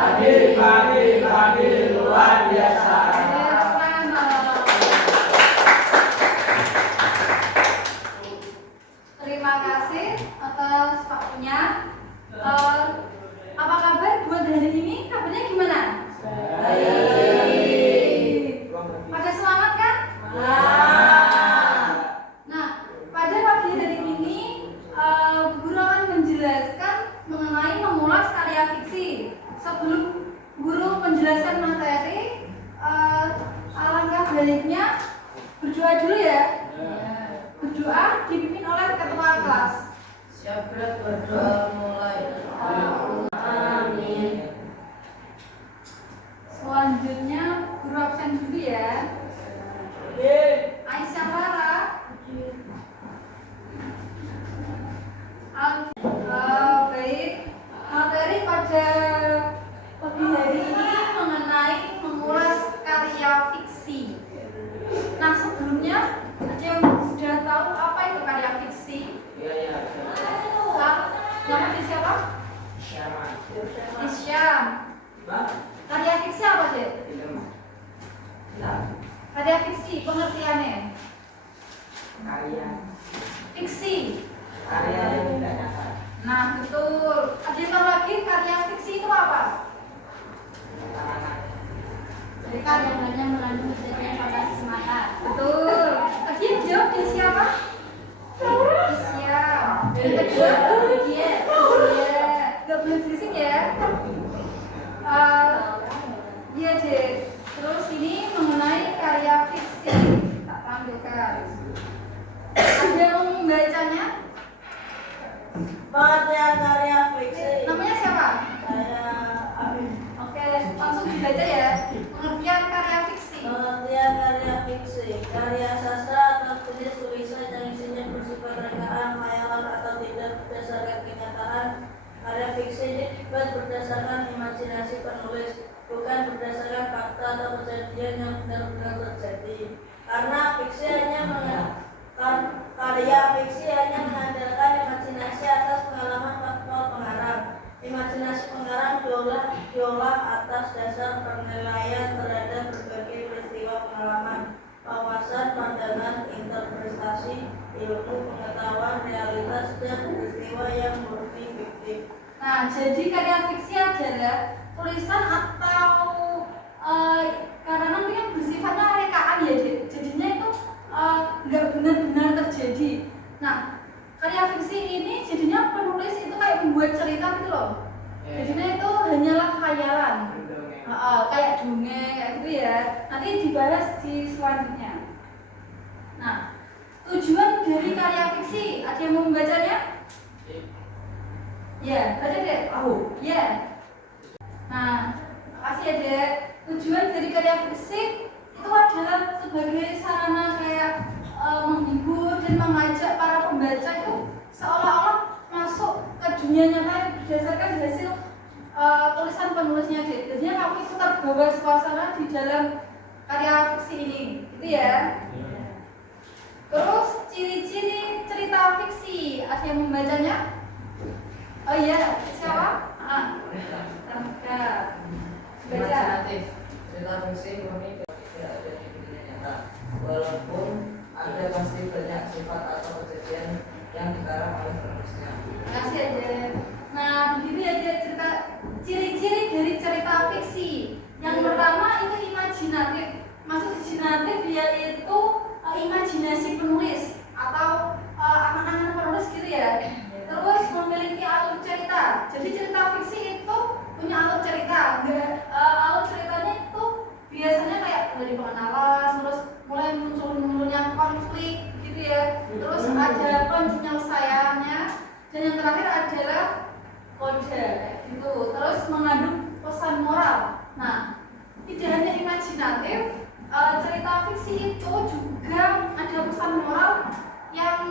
Pagi luar biasa. Terima kasih atas waktunya. Apa kabar buat hari ini? Kabarnya gimana? Baik. Pada selamat kan? Nah, pada pagi hari ini guru akan menjelaskan mengenai memulas karya fiksi. Sebelum guru menjelaskan materi, alangkah baiknya berdoa dulu ya. Berdoa dipimpin oleh ketua kelas. Siap, berdoa mulai. Amin. Selanjutnya guru absen dulu ya. Aisyah Rara. Baik. Materi pada pagi hari ini mengenai memulas karya fiksi. Nah, sebelumnya ada yang sudah tahu apa itu karya fiksi? Nama di siapa? Isyam. Karya fiksi apa sih? Karya fiksi pengertiannya? Fiksi. Karya yang tidak nyata. Nah, betul. Ada yang tahu lagi karya fiksi itu apa? Jadi karya-karya mengandung kejadian fantasi semata. Betul. Tadi yang jawab dia siapa? Isyam. Yang kedua dia. Gak boleh berisik ya. Iya deh. Terus ini mengenai karya fiksi. Tak tampilkan. Ada yang membacanya? Karya fiksi. Namanya siapa? Saya Oke, langsung dibaca ya. Pengertian karya fiksi. Pengertian karya fiksi. Karya sastra atau tulisan yang isinya bersifat rekaan, khayalan atau tidak berdasarkan kenyataan. Karya fiksi ini dibuat berdasarkan imajinasi penulis, bukan berdasarkan fakta atau kejadian yang benar-benar terjadi. Karena karya fiksi hanya mengandalkan imajinasi atas pengalaman faktual pengarang. Imajinasi pengarang diolah atas dasar penilaian terhadap berbagai peristiwa pengalaman, wawasan, pandangan, interpretasi, ilmu, pengetahuan, realitas, dan peristiwa yang murni fiktif. Nah, jadi karya fiksi adalah tulisan atau karangan yang bersifatnya rekaan ya, jadinya itu nggak benar-benar terjadi. Nah, karya fiksi ini jadinya penulis itu kayak membuat cerita gitu loh. Jadinya itu hanyalah khayalan, kayak dongeng kayak gitu ya. Nanti dibahas di selanjutnya. Nah, tujuan dari karya fiksi, ada yang mau membacanya? Ya, baca deh. Ya. Nah, makasih ya dek. Tujuan dari karya fiksi itu adalah sebagai sarana kayak menghibur dan mengajak para pembaca itu seolah-olah masuk ke dunia nyata berdasarkan hasil tulisan penulisnya deh. Jadinya kamu itu terbawa suasana di dalam karya fiksi ini, gitu ya. Terus ciri-ciri cerita fiksi, ada yang membacanya? Oh iya, siapa? Ramka. Baca. Cerita fiksi murni tidak ada di dunia nyata, walaupun ada pasti banyak sifat atau kejadian yang dikarang oleh penulisnya. Makasih aja. Nah, begini aja cerita ciri-ciri dari cerita fiksi. Yang pertama itu imajinatif. Maksud imajinatif dia itu imajinasi penulis atau angan-angan penulis gitu ya. Terus memiliki alur cerita. Jadi cerita fiksi itu punya alur cerita. Alur ceritanya itu biasanya kayak dari pengenalan, terus mulai munculnya konflik gitu ya. Terus ada penyelesaiannya, dan yang terakhir adalah kode gitu. Terus mengandung pesan moral. Nah, tidak hanya imajinatif, cerita fiksi itu juga ada pesan moral yang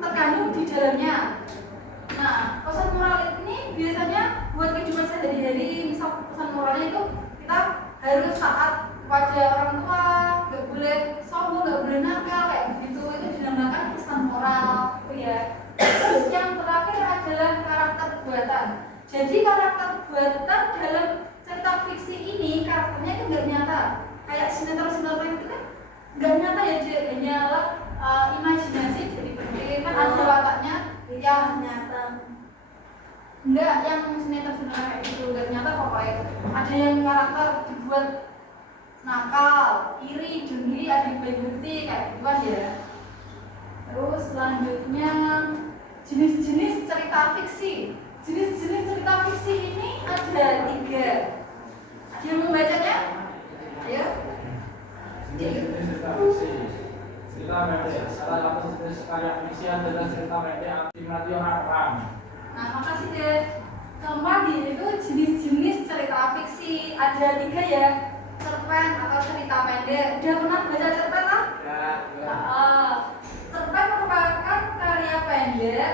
terkandung di dalamnya. Nah, pesan moral ini biasanya buat kehidupan sehari-hari. Misal pesan moralnya itu kita harus taat kepada orang tua, nggak boleh sombong, nggak boleh nakal kayak begitu. Itu dinamakan pesan moral, ya. Terus yang terakhir adalah karakter buatan. Jadi karakter buatan dalam kayak sinetron itu kan nggak nyata ya, hanyalah imajinasi. Jadi penting kan ada wataknya yang nyata. enggak, yang sinetron kayak gitu nggak nyata pokoknya. Ada yang karakter dibuat nakal, iri, jengli, adik berhenti kayak gituan ya. Terus selanjutnya jenis-jenis cerita fiksi. Jenis-jenis cerita fiksi ini ada 3. Ada yang membacanya? Ayo. Jenis-jenis cerita fiksi. Cerita pendek. Salah satu jenis karya fiksi adalah cerita pendek animation haram. Nah, makasih deh. Kembali itu jenis-jenis cerita fiksi ada 3 ya. Cerpen atau cerita pendek. Udah pernah baca cerpen lah? Ya. Cerpen merupakan karya pendek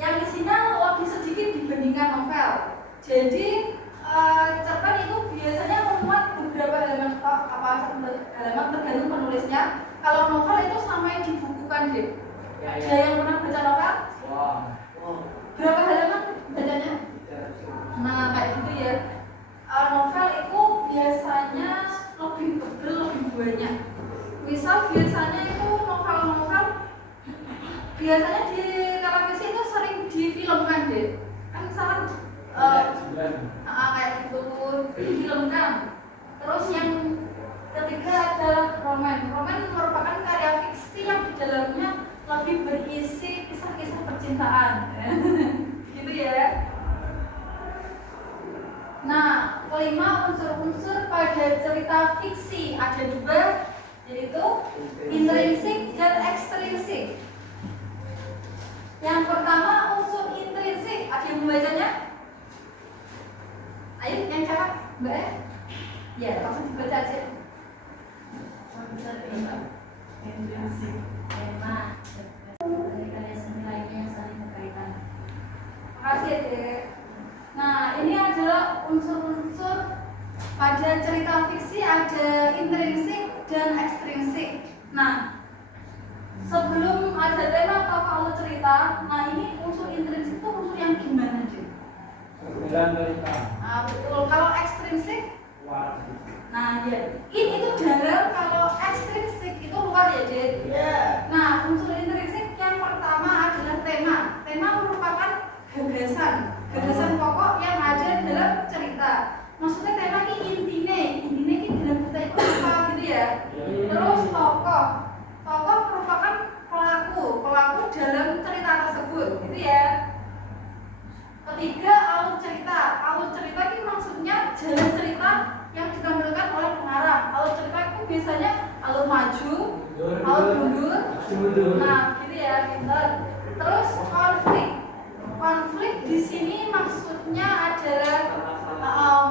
yang isinya lebih sedikit dibandingkan novel. Jadi cerpen itu biasanya memuat beberapa halaman halaman tergantung penulisnya. Kalau novel itu sampai dibukukan deh. Ada yang pernah baca novel? Wah. Berapa halaman bacanya? Nah kayak gitu ya. Novel itu biasanya lebih tebal, lebih banyak. Misal biasanya itu novel-novel biasanya di televisi itu sering difilmkan deh. Kan misalnya kayak gitu difilmkan. Terus yang ketiga adalah roman. Roman merupakan karya fiksi yang di dalamnya lebih berisi kisah-kisah percintaan. Gitu ya. Nah, kelima unsur-unsur pada cerita fiksi ada 2, yaitu intrinsik dan ekstrinsik. Yang pertama unsur intrinsik, ada yang membacanya? Ayo, yang cakap, Mbak. Ya, langsung dibaca aja. Intrinsik tema dari karya seni lainnya yang saling berkaitan. Makasih ya, Dek. Nah, ini adalah unsur-unsur pada cerita fiksi, ada intrinsik dan ekstrinsik. Nah, sebelum ada tema atau alur cerita, nah ini unsur intrinsik itu unsur yang gimana, Dek? Perbedaan cerita. Nah, betul. Kalau ekstrinsik, Wah. nah ya, ini itu dalam. Kalau ekstrinsik itu luar ya, Dek. Ya. Nah, unsur intrinsik yang pertama adalah tema. Tema merupakan gagasan pokok yang ada dalam cerita. Maksudnya tema ini intine dalam cerita itu apa gitu ya. Terus tokoh merupakan pelaku dalam cerita tersebut gitu ya. Ketiga, alur cerita ini maksudnya jalan cerita yang ditampilkan oleh pengarang. Alur cerita itu biasanya alur maju, alur mundur. Nah, gitu ya, pinter. Terus konflik di sini maksudnya adalah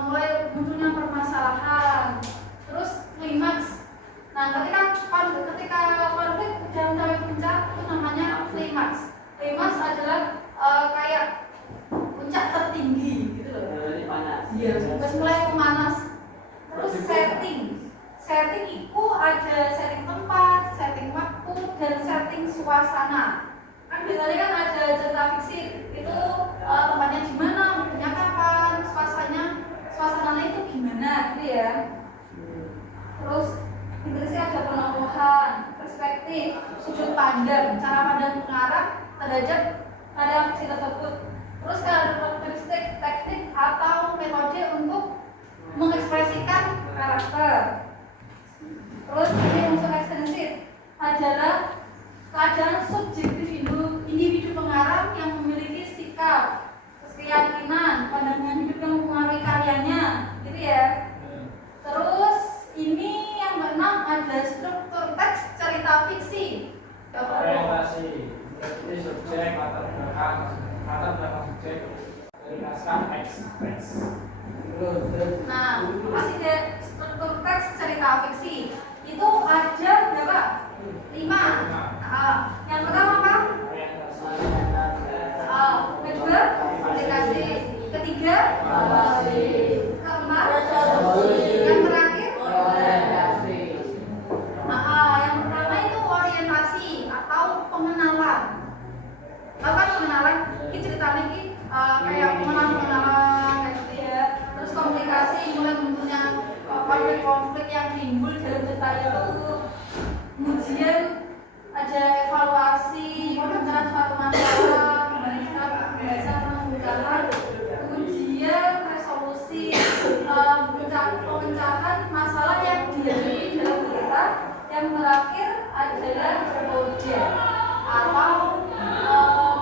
mulai munculnya permasalahan. Terus klimaks. Nah, ketika konflik sudah mencapai puncak itu namanya klimaks. Klimaks adalah kayak puncak tertinggi gitu loh. Iya, terus mulai memanas. Terus setting itu ada setting tempat, setting waktu, dan setting suasana. Kan biasanya kan ada cerita fiksi itu tempatnya di mana, waktunya kapan, suasananya itu gimana gitu ya. Terus intrinsik ada penokohan, perspektif, sudut pandang, cara pandang pengarang terhadap karya fiksi tersebut. Terus karakteristik teknik atau metode untuk mengekspresikan karakter. Terus ini unsur ekstrinsik adalah keadaan subjektif individu pengarang yang memiliki sikap, keyakinan, pandangan hidup yang mempengaruhi karyanya, gitu ya. Terus ini yang keenam ada struktur teks cerita fiksi. Orientasi, berarti subjek, latar belakang subjek dari naskah teks. Nah, pasti deh struktur teks cerita fiksi itu ada berapa? 5. Yang pertama apa? Kedua, aplikasi. Ketiga, keempat, yang terakhir, yang pertama itu orientasi atau pengenalan. Apa pengenalan? Ini ceritanya ini kayak pengenalan kayak gitu ya. Terus komunikasi, mulai munculnya konflik-konflik yang timbul itu kemudian ada evaluasi pemecahan suatu masalah, pembahasan pemecahan, kemudian resolusi pemecahan masalah yang dihadapi dalam cerita, yang terakhir adalah project atau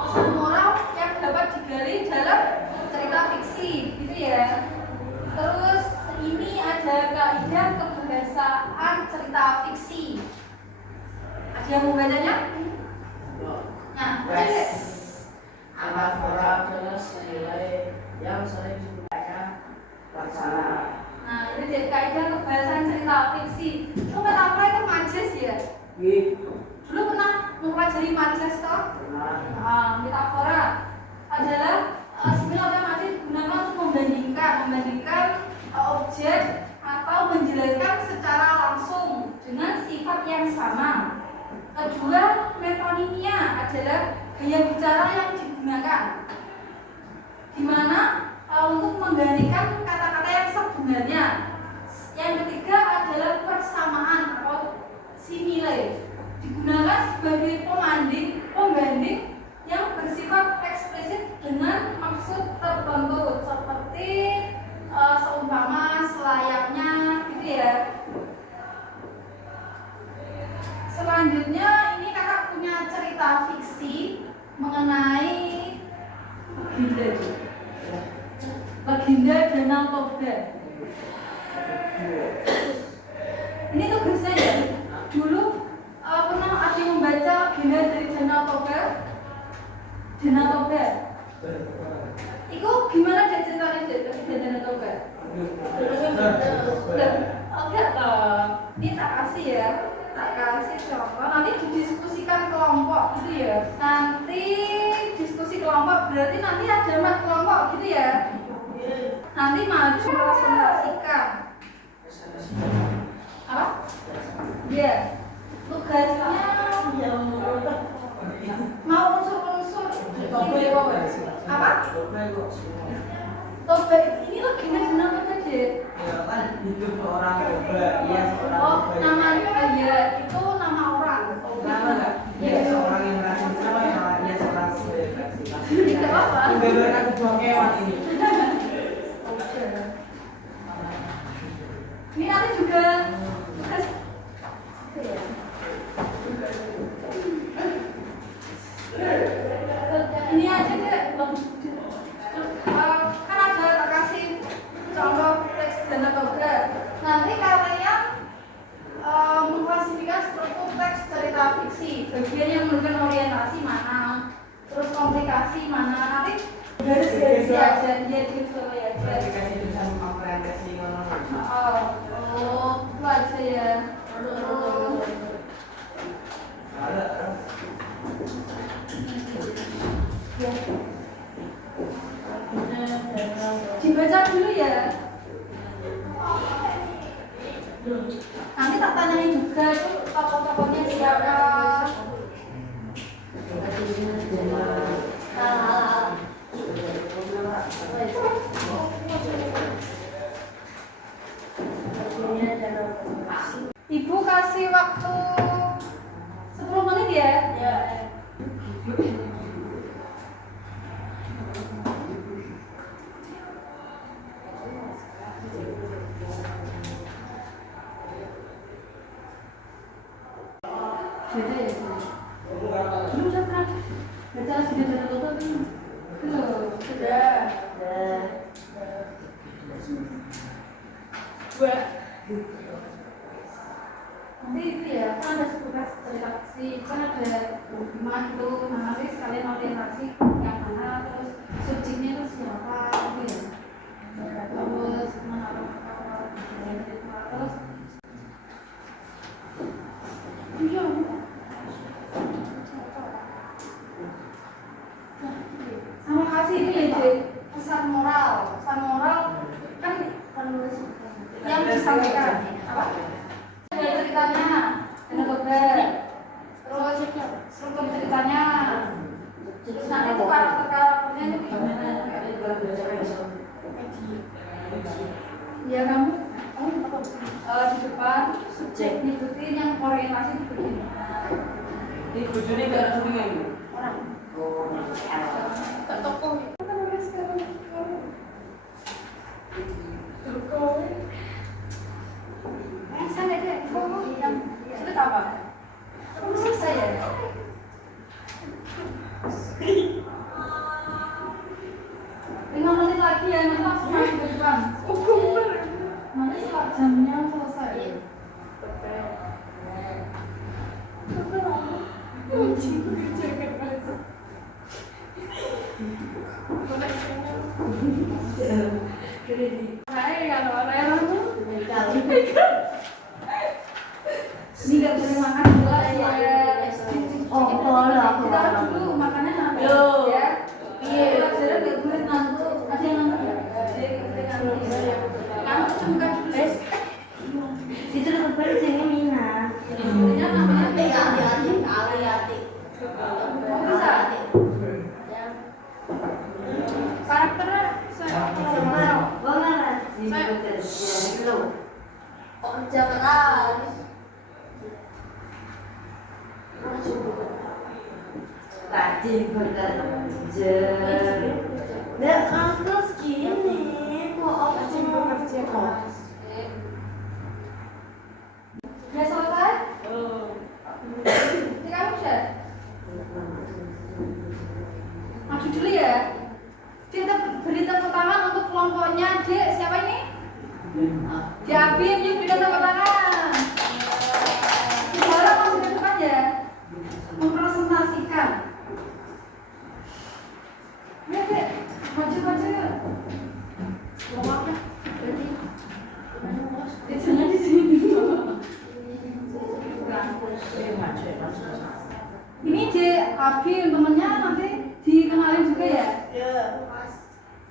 pesan moral yang dapat digali dalam cerita fiksi, gitu ya. Terus ini ada kaidah kebahasaan cerita fiksi. Ada yang mau bacanya? Nah, Yes. Anafora adalah nilai yang sering digunakan wacana. nah ini jadi kaidah kebahasaan cerita fiksi. Itu metafora itu majas ya? Dulu pernah mempelajari majas toh? Nah, metafora adalah similar atau majas digunakan untuk membandingkan objek atau menjelaskan secara langsung dengan sifat yang sama. Kedua, metonimia adalah gaya bicara yang digunakan, di mana untuk menggantikan kata-kata yang sebenarnya. Yang ketiga adalah persamaan atau simile, digunakan sebagai pembanding yang bersifat eksplisit dengan maksud tertentu, seperti seumpama, selayaknya, gitu ya. Selanjutnya ini kakak punya cerita fiksi mengenai Legenda Danau Toba. Ini tugasnya ya. Dulu pernah ada yang membaca legenda dari Danau Toba? Danau Toba. Itu gimana dia ceritanya legenda Danau Toba? Enggak toh. Ini tak kasih ya. Tak kasih contoh, nanti didiskusikan kelompok gitu ya. Nanti diskusi kelompok berarti nanti ada mat kelompok gitu ya. Nanti maju presentasikan. Apa? Iya. Tugasnya mau unsur-unsur apa? Toba ini legenda kenapa tadi? Ya kan hidup seorang Toba, iya seorang Oh, Toba. namanya ya itu nama orang. Nama enggak? Iya seorang yang berhasil sama yang lainnya seorang Toba. Tidak apa. Membeberkan sebuah kewan ini. Ini nanti juga ini aja deh. Kan ada tak kasih contoh teks Danau Toba. Nanti kalian mengklasifikasi struktur teks cerita fiksi. Bagian yang menunjukkan orientasi mana, terus komplikasi mana. Nanti garis-garis aja, dia disuruh aja. Dikasih bisa mempresentasi ngono. Oh, itu aja ya. Ya. Dibaca dulu ya. Nanti tak tanyain juga itu tokoh-tokohnya siapa. Ibu kasih waktu 10 menit ya? Ya. Beda ya sih. Belum udah pernah baca sudah Danau Toba belum? Belum. Sudah. Nanti itu ya, kan ada tugas cerita fiksi, kan ada 5 itu, nah nanti sekalian orientasi yang mana, terus subjeknya itu siapa, gitu ya. Terus mana terus iya. Sama kasih ini ya, Jay. Pesan moral kan yang disampaikan apa? Ada ceritanya, Danau Toba. Terus struktur ceritanya. Terus nanti itu karakter-karakternya itu gimana? Ya kamu Di depan subjek ngikutin yang orientasi di begini. Di bojone gak ada syutingnya ini. Orang. Oh, Tak toko. Kan udah sekarang. Toko. Sana deh. Yang sudah apa? Kamu selesai ya? Lima menit lagi ya, nanti langsung masuk ke depan. Nanti saat jamnya selesai. Ini gak boleh makan dua ya. Oh, boleh, aku Kita boleh. dulu makannya nanti Yo. ya. Iya. Pelajaran gak boleh ngantuk. Ada yang ngantuk ya? Ada yang ngantuk. Ngantuk tuh bukan dulu. Itu depan sini Mina. Ini namanya Ali. bisa. Karakternya Oh, jangan ah. tadi bekerja. Nah, terus gini, kok aku bekerja keras? udah selesai? Ini kamu sudah? Maju dulu ya. Kita beri tepuk tangan untuk kelompoknya Dek. Siapa ini? Di Abim, yuk berikan tepuk tangan. Saudara masuk ke depan ya. Mempresentasikan. Ya Dek, maju yuk. Ngomongnya jadi jangan di sini. Ini Dek Abim, temennya nanti dikenalin juga ya. Ya.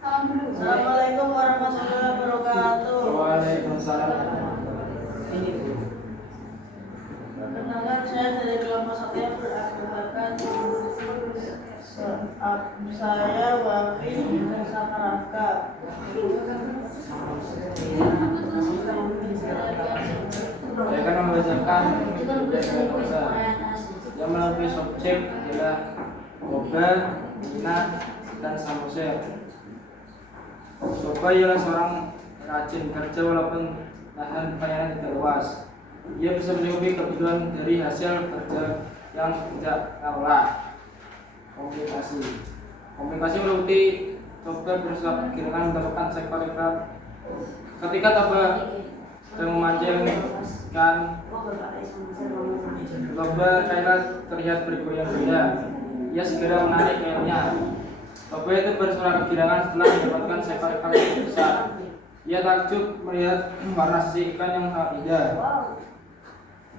Salam dulu. Assalamualaikum warahmatullahi wabarakatuh. Waalaikumsalam. Perkenalkan, saya dari kelompok 1 yang beranggotakan saya Wafi sama Rafka. Saya akan membacakan yang melalui subjek adalah Boba, Mina, dan Samosir. Boba ialah seorang rajin kerja walaupun lahan pelayanan tidak luas. Ia bisa menyuguhi kebutuhan dari hasil kerja yang tidak kalah. Komunikasi meliputi Toba berusaha kira-kira mendapatkan sektor-sektor. Ketika Toba sedang memancing ikan, Toba kaila terlihat bergoyang-goyang. Ia segera menarik kailnya. Toba itu bersuara kegirangan setelah mendapatkan seekor ikan yang besar. Ia takjub melihat warna sisi ikan yang sangat indah.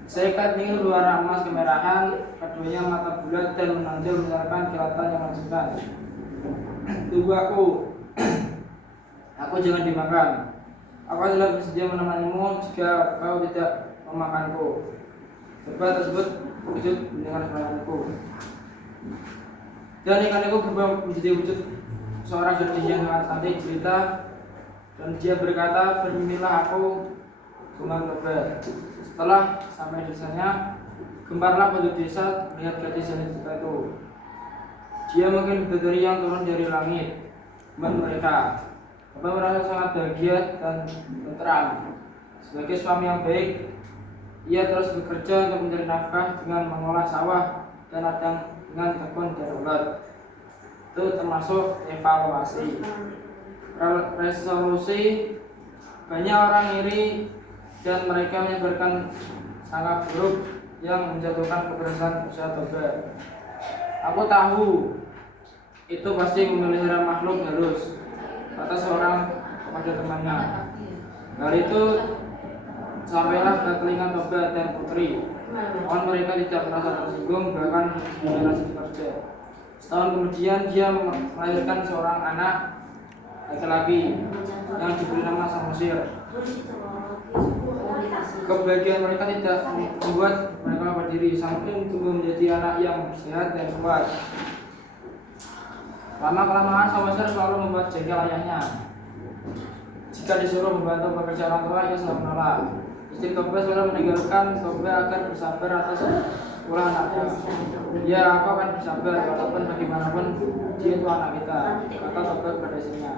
Seikat ini berwarna emas kemerahan, keduanya mata bulat dan menonjol mengeluarkan kilatan yang menakjubkan. Tunggu aku jangan dimakan. Aku adalah bersedia menemanimu jika kau tidak memakanku. Toba tersebut wujud mendengar permintaanku. Dan ikan itu berubah menjadi wujud seorang gadis yang sangat cantik jelita, dan dia berkata, "Bermimpilah aku, Tuhan Toba." Setelah sampai desanya, gemparlah penduduk desa melihat gadis yang jelita itu. Dia mungkin bidadari yang turun dari langit. Mereka Toba merasa sangat bahagia dan tenteram. Sebagai suami yang baik, ia terus bekerja untuk mencari nafkah dengan mengolah sawah dan ladang dengan kebun darurat. Itu termasuk evaluasi. Resolusi, banyak orang iri dan mereka menyebarkan sangat buruk yang menjatuhkan keberhasilan usaha Toba. Aku tahu itu pasti memelihara makhluk halus, kata seorang kepada temannya. Hal itu sampailah ke telinga Toba dan Putri. Namun mereka tidak merasa tersinggung, bahkan merasa bekerja. Setahun kemudian dia melahirkan seorang anak laki-laki yang diberi nama Samosir. Kebahagiaan mereka tidak membuat mereka berdiri, sampai tumbuh menjadi anak yang sehat dan kuat. Lama-kelamaan Samosir selalu membuat jengkel ayahnya. Jika disuruh membantu pekerjaan orang tua, ia selalu menolak. Istri Toba selalu meninggalkan Toba agar bersabar atas ulah anaknya. Ya, aku akan bersabar walaupun bagaimanapun dia itu anak kita, kata Toba kepada istrinya.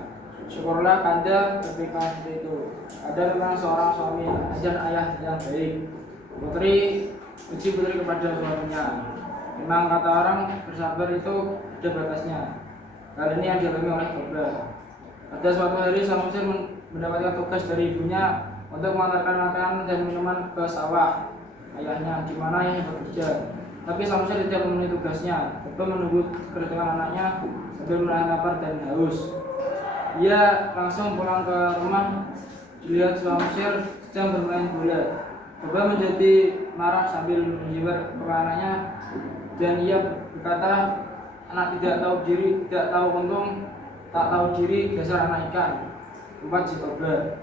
Syukurlah Kanda berpikiran seperti itu. Ada memang seorang suami dan ayah yang baik. Putri puji putri kepada suaminya. Memang kata orang bersabar itu ada batasnya. Hal ini yang dialami oleh Toba. Pada suatu hari sang Mesir mendapatkan tugas dari ibunya untuk mengantarkan makanan dan minuman ke sawah ayahnya di mana ayahnya bekerja. Tapi sang Mesir tidak memenuhi tugasnya. Toba menunggu kedatangan anaknya sambil menahan lapar dan haus. Ia langsung pulang ke rumah, dilihat suami Mesir sedang bermain bola. Toba menjadi marah sambil menjiwer ke anaknya dan ia berkata, anak tidak tahu diri, tidak tahu untung, tak tahu diri, dasar anak ikan. Umpat si Toba.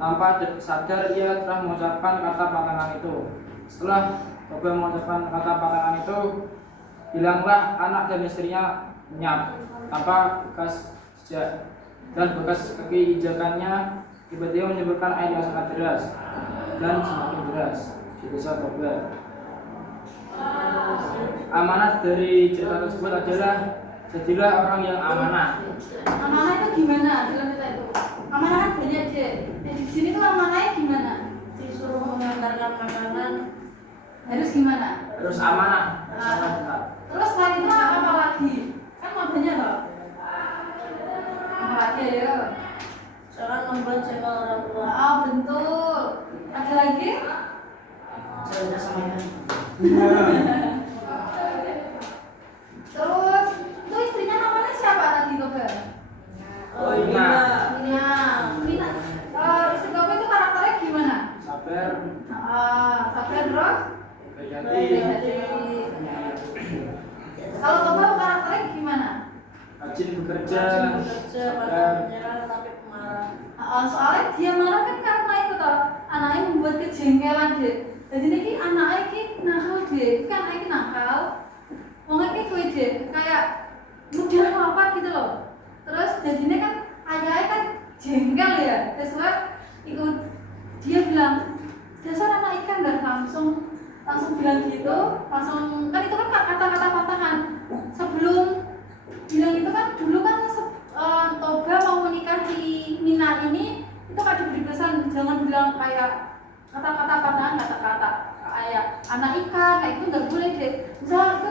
Tanpa sadar ia telah mengucapkan kata pantangan itu. Setelah Toba mengucapkan kata pantangan itu, hilanglah anak dan istrinya lenyap tanpa bekas jejak. Dan bekas kaki injakannya tiba-tiba menyebabkan air yang sangat deras dan semakin deras di desa Toba. Amanat dari cerita tersebut adalah jadilah orang yang amanah. Amanah itu gimana dalam cerita itu? Amanah kan banyak deh. Di sini tuh amanahnya gimana? Disuruh mengantarkan makanan. Harus gimana? Terus amanah. Terus selain itu apa lagi? Kan modelnya loh. Apa lagi ya? Jangan membuat jengkel orang tua. Oh betul. Ada lagi? Terus itu istrinya namanya siapa tadi Toba? Oh, Mina. Mina. Istri Toba itu karakternya gimana? Sabar. Sabar terus? Berhati. Kalau Toba karakternya gimana? Rajin bekerja. Bekerja pada menyerah tapi pemarah. Soalnya dia marah kan karena itu toh anaknya membuat kejengkelan deh. Jadi ini anaknya ini nakal deh, kan anaknya nakal. Ngomongnya gue deh, kayak mudah lapar gitu loh. Terus jadinya kan ayahnya kan jengkel ya. Terus ikut dia bilang dasar anak ikan dah langsung bilang gitu, langsung kan itu kan kata-kata pantangan. Sebelum bilang itu kan dulu kan Toba mau menikahi Mina ini itu kan diberi pesan jangan bilang kayak kata-kata pantangan, kata-kata kayak anak ikan kayak itu nggak boleh deh. Misal itu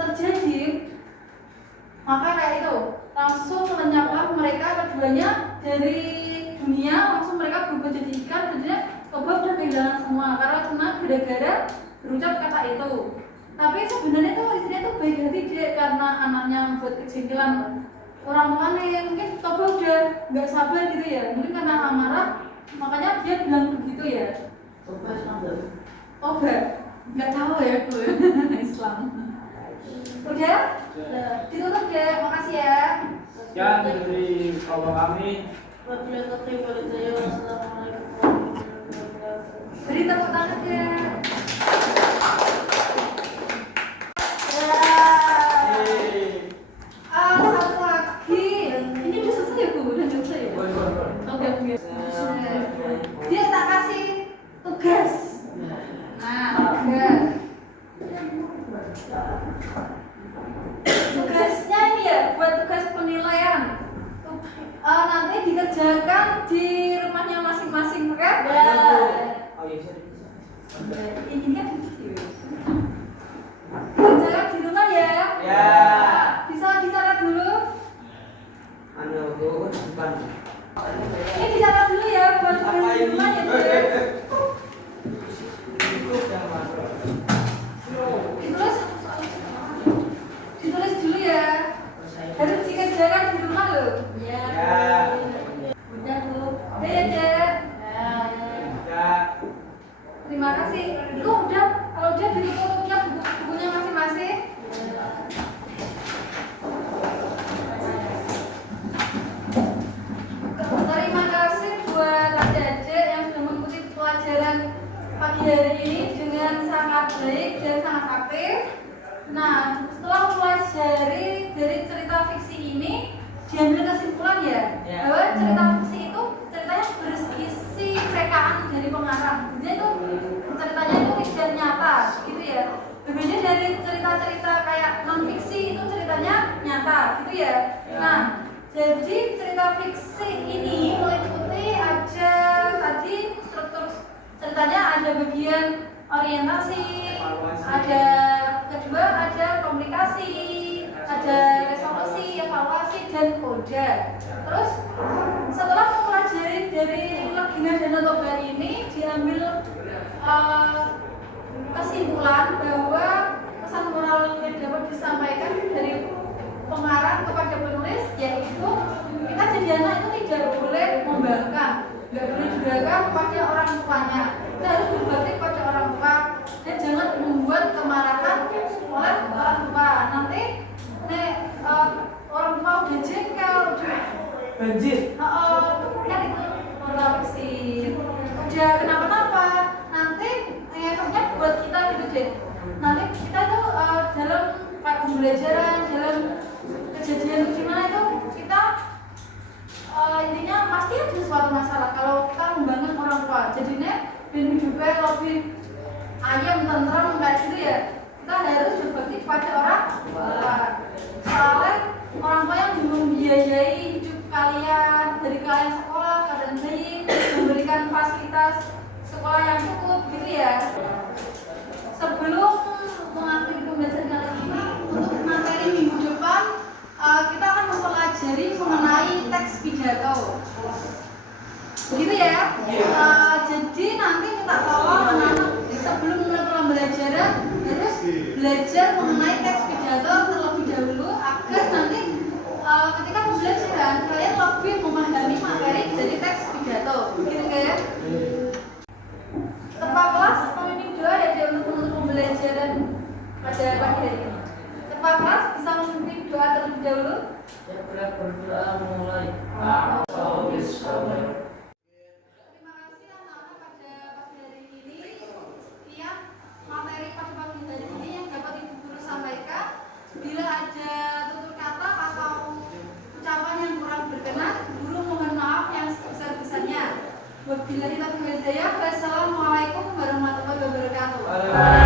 terjadi maka kayak itu langsung lenyaplah mereka keduanya dari dunia, langsung mereka berubah jadi ikan. Jadinya Toba udah kehilangan semua karena gara-gara berucap kata itu. Tapi sebenarnya tuh istrinya tuh baik hati deh karena anaknya buat kejengkelan orang tuanya. Mungkin Toba udah nggak sabar gitu ya, mungkin karena amarah makanya dia bilang begitu ya. Toba nggak tahu ya gue Islam. Udah? Ditutup ya, makasih ya. Sekian dari kelompok kami. Wabillahi taufiq wal hidayah. Wassalamualaikum warahmatullahi wabarakatuh. Beri tepuk tangan ya. Satu lagi. Ini udah selesai ya Bu? Udah selesai ya? Oke. Dia tak kasih tugas. Nah, tugas. Tugasnya ini ya buat tugas penilaian. Nanti dikerjakan di rumahnya masing-masing, oke? Ya. Ini kan kerjakan di rumah ya. Ya. Bisa bicara dulu. Bukan. Ini bicara dulu ya buat tugas di rumah ya. Ditulis dulu ya. Harus dikerjakan di rumah loh. Ya. Udah Bu. Udah ya Dek. Ya. Terima kasih. Itu udah. Kalau udah ditutupnya bukunya masing-masing. Terima kasih buat adik-adik yang sudah mengikuti pelajaran pagi hari ini dengan sangat baik dan sangat aktif. Nah, setelah mempelajari dari cerita fiksi ini, diambil kesimpulan ya, Ya. bahwa cerita fiksi itu ceritanya nyata gitu ya. Nah, jadi cerita fiksi ini meliputi ada tadi struktur ceritanya, ada bagian orientasi, ada kedua ada komunikasi, ada resolusi, evaluasi, dan kode. Terus setelah mempelajari dari Legenda Danau Toba ini diambil kesimpulan bahwa pesan moral yang dapat disampaikan dari pengarang kepada penulis, yaitu kita jadi anak itu tidak boleh membangkang, nggak boleh durhaka kepada orang tuanya. Kita harus berbakti kepada orang tua dan jangan membuat kemarahan oleh orang tua. Nanti orang tua udah jengkel, Banjir. kan itu moral fiksi, udah kenapa-napa, nanti efeknya buat kita gitu deh. Nanti kita tuh dalam pembelajaran, dalam kejadian gimana itu kita intinya pasti ada suatu masalah kalau kita membangun orang tua. Jadinya ben hidupnya lebih ayam tentrem kayak gitu ya. Kita harus berbakti kepada orang tua. Soalnya orang tua yang membiayai hidup kalian, dari kalian sekolah, kalian baik, memberikan fasilitas sekolah yang cukup gitu ya. Sebelum mengakhiri pembelajaran kali ini, untuk materi minggu depan kita akan mempelajari mengenai teks pidato. Begitu ya? Jadi nanti minta tolong anak-anak sebelum mulai pembelajaran harus belajar mengenai teks pidato terlebih dahulu agar nanti ketika pembelajaran kalian lebih memahami materi dari teks pidato. Begitu ya? Ketua kelas memimpin doa ya untuk pembelajaran pada pagi hari ini. Ketua kelas bisa memimpin doa terlebih dahulu. Yang berat berdoa mulai. Terima kasih anak-anak pada pagi hari ini. Sekian materi pada pagi hari ini yang dapat Ibu Guru sampaikan. Bila ada tutur kata atau ucapan yang kurang berkenan, Guru mohon maaf yang sebesar-besarnya. Wabillahi taufiq wal hidayah. Wassalamualaikum warahmatullahi wabarakatuh.